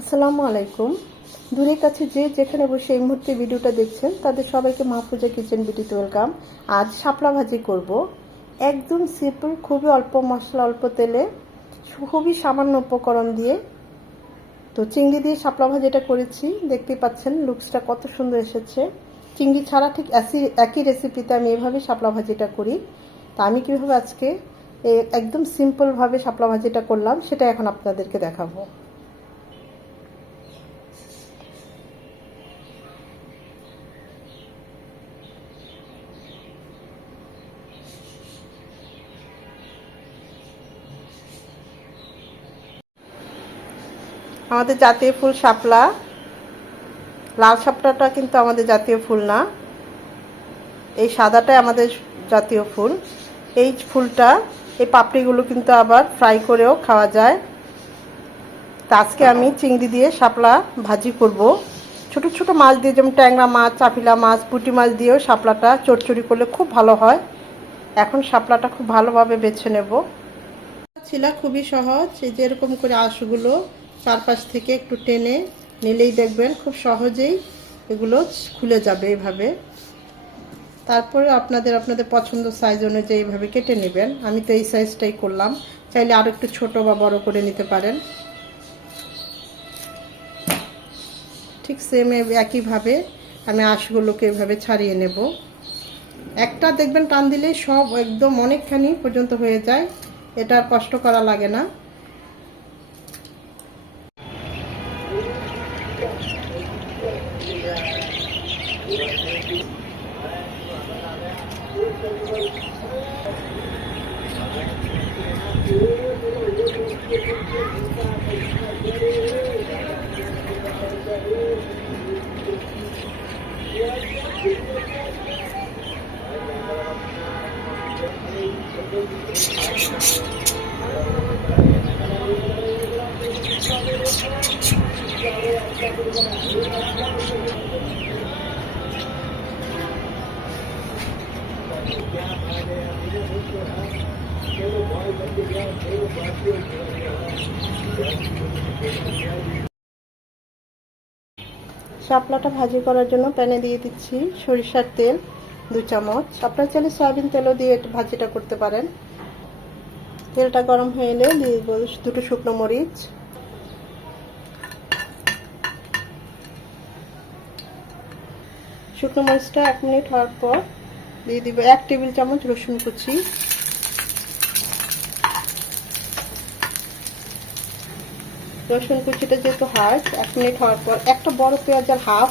আসসালামু আলাইকুম। দূরের কাছে যে যেখানে বসে এই মুহূর্তে ভিডিওটা দেখছেন তাদের সবাইকে মাহফুজা কিচেন বিউটিতে ওয়েলকাম। আজ শাপলা ভাজি করব। একদম সিম্পল, খুবই অল্প মশলা, অল্প তেলে, খুবই সামান্য উপকরণ দিয়ে। তো চিংড়ি দিয়ে শাপলা ভাজিটা করেছি, দেখতেই পাচ্ছেন লুকসটা কত সুন্দর এসেছে। চিংড়ি ছাড়া ঠিক একই রেসিপিতে আমি এভাবে শাপলা ভাজিটা করি। তা আমি কীভাবে আজকে একদম সিম্পলভাবে শাপলা ভাজিটা করলাম সেটা এখন আপনাদেরকে দেখাবো। আমাদের জাতীয় ফুল শাপলা। লাল শাপলাটা কিন্তু আমাদের জাতীয় ফুল না, এই সাদাটাই আমাদের জাতীয় ফুল। এই ফুলটা, এই পাপড়িগুলো কিন্তু আবার ফ্রাই করেও খাওয়া যায়। তা আজকে আমি চিংড়ি দিয়ে শাপলা ভাজি করব। ছোট ছোট মাছ দিয়ে, যেমন ট্যাংরা মাছ, চাপিলা মাছ, পুঁটি মাছ দিয়েও শাপলাটা চচ্চড়ি করলে খুব ভালো হয়। এখন শাপলাটা খুব ভালোভাবে বেছে নেব। ছিলা খুবই সহজ। এই যে এরকম করে আঁশগুলো চারপাশ থেকে একটু টেনে নিলেই দেখবেন খুব সহজেই এগুলো খুলে যাবে এইভাবে। তারপরে আপনাদের পছন্দ সাইজ অনুযায়ী এইভাবে কেটে নেবেন। আমি তো এই সাইজটাই করলাম, চাইলে আরও একটু ছোট বা বড় করে নিতে পারেন। ঠিক সেম একইভাবে আমি আঁশগুলোকে এভাবে ছাড়িয়ে নেব। একটা দেখবেন টান দিলেই সব একদম অনেকখানি পর্যন্ত হয়ে যায়, এটা আর কষ্ট করা লাগে না। শাপলাটা ভাজি করার জন্য প্যানে দিয়ে দিচ্ছি সরিষার তেল 2 চামচ। আপনারা চাইলে সয়াবিন তেলও দিয়ে ভাজিটা করতে পারেন। তেলটা গরম হয়ে এলে দিয়ে দেবো 2টো শুকনো মরিচ, শুকনো মরিচটা 1 মিনিট হওয়ার পর দিয়ে দিব 1 টেবিল চামচ রসুন কুচি, রসুন কুচিটা যেহেতু হার্ড, 1 মিনিট হওয়ার পর একটা বড় পেঁয়াজের হাফ,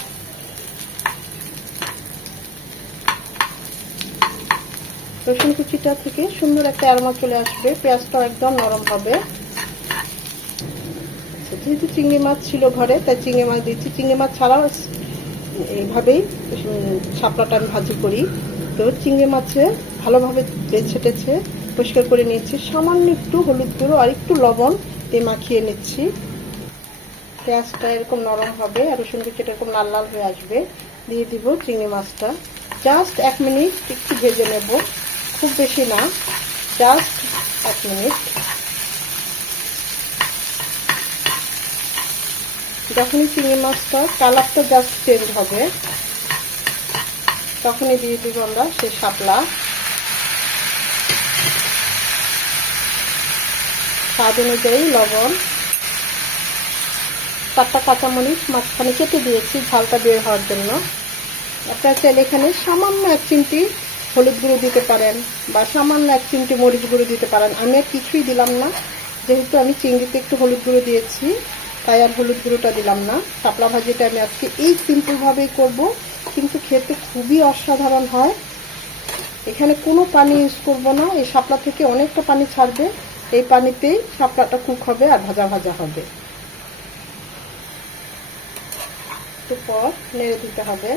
রসুন কুচিটা থেকে সুন্দর একটা অ্যারোমা চলে আসবে, পেঁয়াজটাও একদম নরম হবে। যেহেতু চিংড়ি মাছ ছিল ঘরে তাই চিংড়ি মাছ দিচ্ছি, চিংড়ি মাছ ছাড়াও এইভাবেই শাপলাটা আমি ভাজি করি। তো চিংড়ি মাছে ভালোভাবে বেছে টেছে পরিষ্কার করে নিয়েছি, সামান্য একটু হলুদ গুঁড়ো আর একটু লবণ দিয়ে মাখিয়ে নিচ্ছি। পেঁয়াজটা এরকম নরম হবে আর রসুন কুচিটা এরকম লাল লাল হয়ে আসবে। দিয়ে দিব চিংড়ি মাছটা, জাস্ট 1 মিনিট একটু ভেজে নেব, খুব বেশি না, জাস্ট 1 মিনিট। যখনই চিংড়ি মাছটা কালারটা জাস্ট চেঞ্জ হবে তখনই দিয়ে দিব আমরা সেই শাপলা। স্বাদ অনুযায়ী লবণ, 4টা কাঁচামরিচ মাঝখানে কেটে দিয়েছি ঝালটা বের হওয়ার জন্য। আপনারা চাইলে এখানে সামান্য 1 চিমটি হলুদ গুঁড়ো দিতে পারেন বা সামান্য 1 চিমটি মরিচ গুঁড়ো দিতে পারেন। আমি আর কিছুই দিলাম না, যেহেতু আমি চিংড়িতে একটু হলুদ গুঁড়ো দিয়েছি তাই আর হলুদ গুঁড়োটা দিলাম না। শাপলা ভাজিটা আমি আজকে এই সিম্পলভাবেই করব, কিন্তু খেতে খুবই অসাধারণ হয়। এখানে কোনো পানি ইউজ করব না, এই শাপলা থেকে অনেকটা পানি ছাড়বে, এই পানিতেই শাপলাটা কুক হবে আর ভাজা ভাজা হবে। একটু পর নেড়ে দিতে হবে,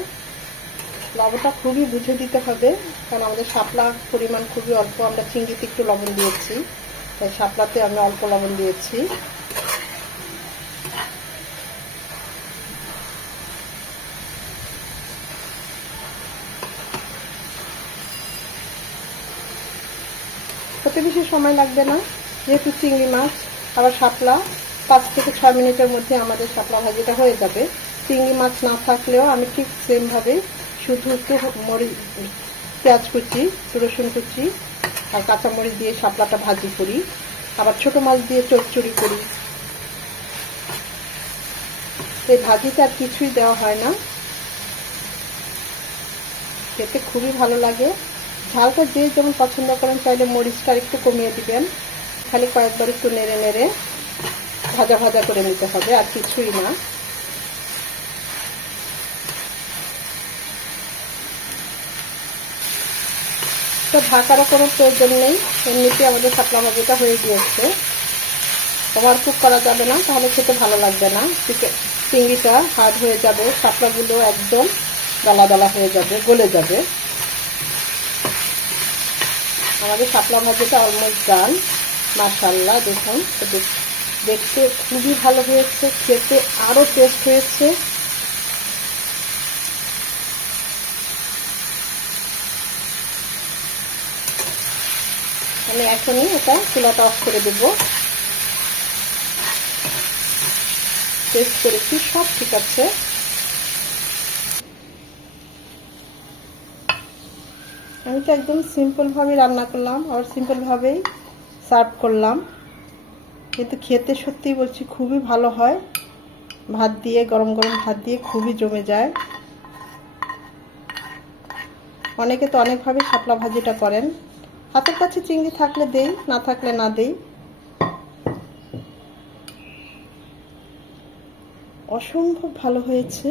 লবণটা খুবই বুঝে দিতে হবে, কারণ আমাদের শাপলার পরিমাণ খুবই অল্প, আমরা চিংড়িতে একটু লবণ দিয়েছি তাই শাপলাতে আমরা অল্প লবণ দিয়েছি। হতে বেশি সময় লাগবে না, যেহেতু চিংড়ি মাছ আবার শাপলা 5 থেকে 6 মিনিটের মধ্যে আমাদের শাপলা ভাজিটা হয়ে যাবে। চিংড়ি মাছ না থাকলেও আমি ঠিক সেমভাবে শুধু একটু পেঁয়াজ কুচি, রসুন কুচি আর কাঁচামরিচ দিয়ে শাপলাটা ভাজি করি, আবার ছোট মাছ দিয়ে চচ্চড়ি করি। এই ভাজিতে আর কিছুই দেওয়া হয় না, খেতে খুবই ভালো লাগে। ঝালটা যে যেমন পছন্দ করেন, চাইলে মরিচটা একটু কমিয়ে দিবেন। খালি কয়েকবার একটু নেড়ে নেড়ে ভাজা ভাজা করে নিতে হবে, আর কিছুই না। তো ঢাকারও কোনো প্রয়োজন নেই, এমনিতে আমাদের শাপলা ভাজিটা হয়ে গিয়েছে। ওভার কুক করা যাবে না, তাহলে খেতে ভালো লাগবে না। চিংড়িটা হার্ড হয়ে যাবে, শাপলাগুলো একদম দলা দলা হয়ে যাবে, গলে যাবে। আমাদের শাপলা ভাজিটা অলমোস্ট ডান। মাশাআল্লাহ, দেখুন দেখতে খুবই ভালো হয়েছে, খেতে আরো টেস্ট হয়েছে। আমি এখনই এটা চুলাটা অফ করে দেব। টেস্ট করেছি, সব ঠিক আছে। আমি তো একদম সিম্পলভাবে রান্না করলাম আর সিম্পলভাবেই সার্ভ করলাম, কিন্তু খেতে সত্যিই বলছি খুবই ভালো হয়। ভাত দিয়ে, গরম গরম ভাত দিয়ে খুবই জমে যায়। অনেকে তো অনেকভাবে শাপলা ভাজিটা করেন। হাতের কাছে চিংড়ি থাকলে দেই, না থাকলে না দেই। অসম্ভব ভালো হয়েছে।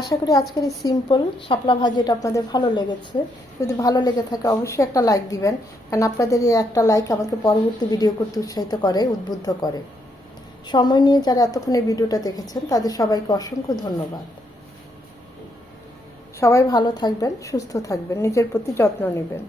আশা করি আজকের এই সিম্পল শাপলা ভাজিটা আপনাদের ভালো লেগেছে। যদি ভালো লেগে থাকে অবশ্যই একটা লাইক দিবেন, কারণ আপনাদের এই একটা লাইক আমাকে পরবর্তী ভিডিও করতে উৎসাহিত করে, উদ্বুদ্ধ করে। সময় নিয়ে যারা এতক্ষণ এই ভিডিওটা দেখেছেন তাদের সবাইকে অসংখ্য ধন্যবাদ। সবাই ভালো থাকবেন, সুস্থ থাকবেন, নিজের প্রতি যত্ন নেবেন।